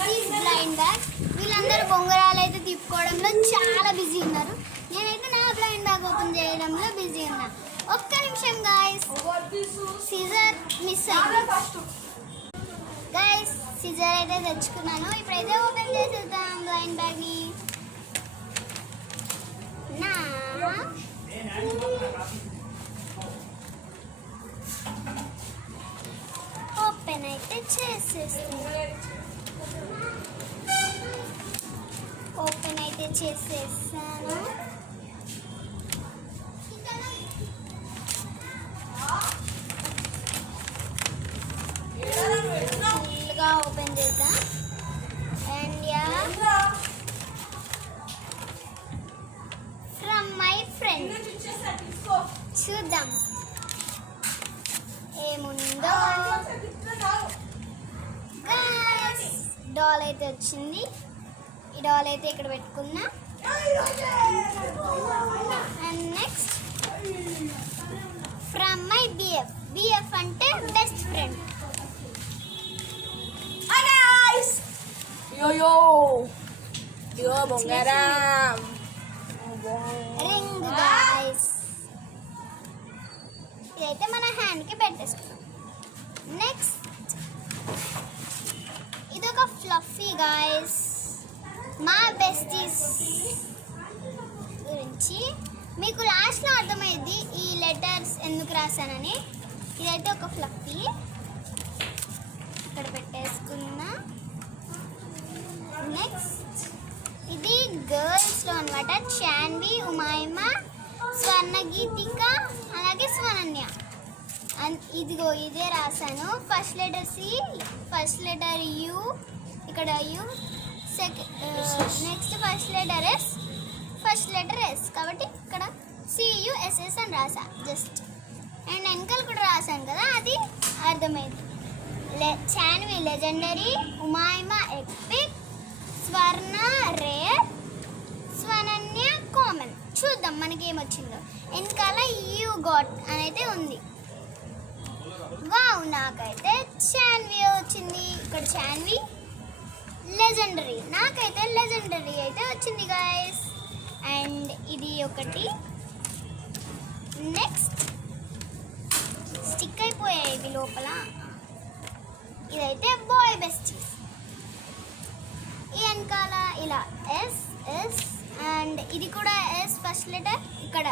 Blind bag. వీళ్ళందరూ బొంగరాలు అయితే తిప్పుకోవడంలో చాలా బిజీ ఉన్నారు. నేనైతే నా బ్లైండ్ బ్యాగ్ ఓపెన్ చేయడంలో బిజీ ఉన్నా. ఒక్క నిమిషం గాయస్, సీజర్ మిస్ అయింది. గాయస్ సీజర్ అయితే తెచ్చుకున్నాను. ఇప్పుడైతే ఓపెన్ చేసేద్దాం బ్లైండ్ బ్యాగ్ని. నా ఓపెన్ అయితే చేసేసాను. ఫుల్గా ఓపెన్ చేద్దాం. అండ్ ఫ్రమ్ మై ఫ్రెండ్ చూద్దాం ఏముందో. డాల్ అయితే వచ్చింది. ఈ డాల్ అయితే ఇక్కడ పెట్టుకున్నా. And next from my BF. BF అంటే బెస్ట్ ఫ్రెండ్. Ring guys. ఇదైతే మన హ్యాండ్కి పెట్టేసుకున్నాం. నెక్స్ట్ ఇదొక ఫ్లఫీ గాయ్స్. మా బెస్టీస్ గురించి మీకు లాస్ట్లో అర్థమైంది ఈ లెటర్స్ ఎందుకు రాశానని. ఇదైతే ఒక ఫ్లఫీ ఇక్కడ పెట్టేసుకున్నా. నెక్స్ట్ ఇది గర్ల్స్లో అనమాట. చాన్వి, ఉమాయిమా, స్వర్ణగీతిక, అలాగే స్వనన్య. ఇదిగో ఇదే రాశాను. First letter C, first letter U, ఇక్కడ U. Next first letter S, first letter S. కాబట్టి ఇక్కడ సియుఎస్ఎస్ అని రాసా జస్ట్. అండ్ వెనకాల కూడా రాశాను కదా, అది అర్థమైంది. చాన్వి లెజెండరీ, ఉమాయిమా ఎపిక్, స్వర్ణ రేర్, స్వనన్య కామన్. చూద్దాం మనకి ఏమొచ్చిందో. వెనకాల యూ గాట్ అని అయితే ఉంది. వావ్, నాకైతే చాన్వి వచ్చింది. ఇక్కడ చాన్వి లెజెండరీ, నాకైతే లెజెండరీ అయితే వచ్చింది గాయస్. అండ్ ఇది ఒకటి. నెక్స్ట్ స్టిక్ అయిపోయాయి ఇవి లోపల. ఇదైతే బాయ్ బెస్టీస్. ఈ వెనకాల ఇలా ఎస్ ఎస్. అండ్ ఇది కూడా ఎస్ ఫస్ట్ లెటర్. ఇక్కడ